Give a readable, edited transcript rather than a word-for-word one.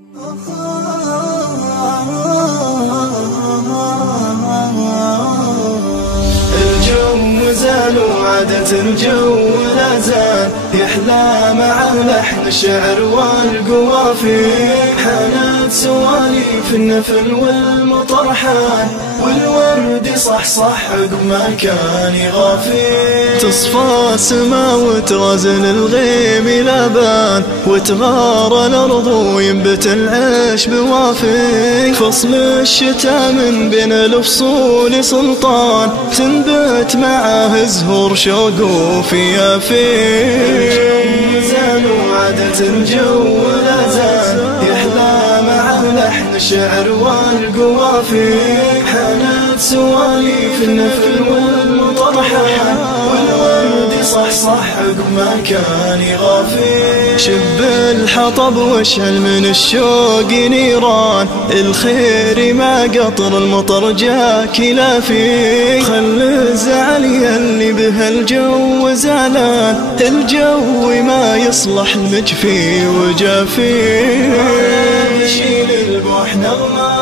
الجو زال وعادت الجو لا زال يحلى مع لحن الشعر والقوافي، حانت سواليف النفل والمطر حان، والورد صحصح عقب ما كان يغافي. تصفى السما وترازل الغيم لابان، وتغار الأرض وينبت العيش بوافي. فصل الشتاء من بين الفصول سلطان، تنبت معاه زهور شوق وفيافي. زال وعادت الجو لا زال يحلى مع لحن الشعر والقوافي، حانت سواليف النفل والمطر حان، والورد صحصح عقب ما كان يغافي. شب الحطب واشعل من الشوق نيران، الخير ما قطر المطر جاك لافي. خل الزعل يلي به الجو زعلان، الجو ما يصلح المجفي وجافي. شيل البوح نغمة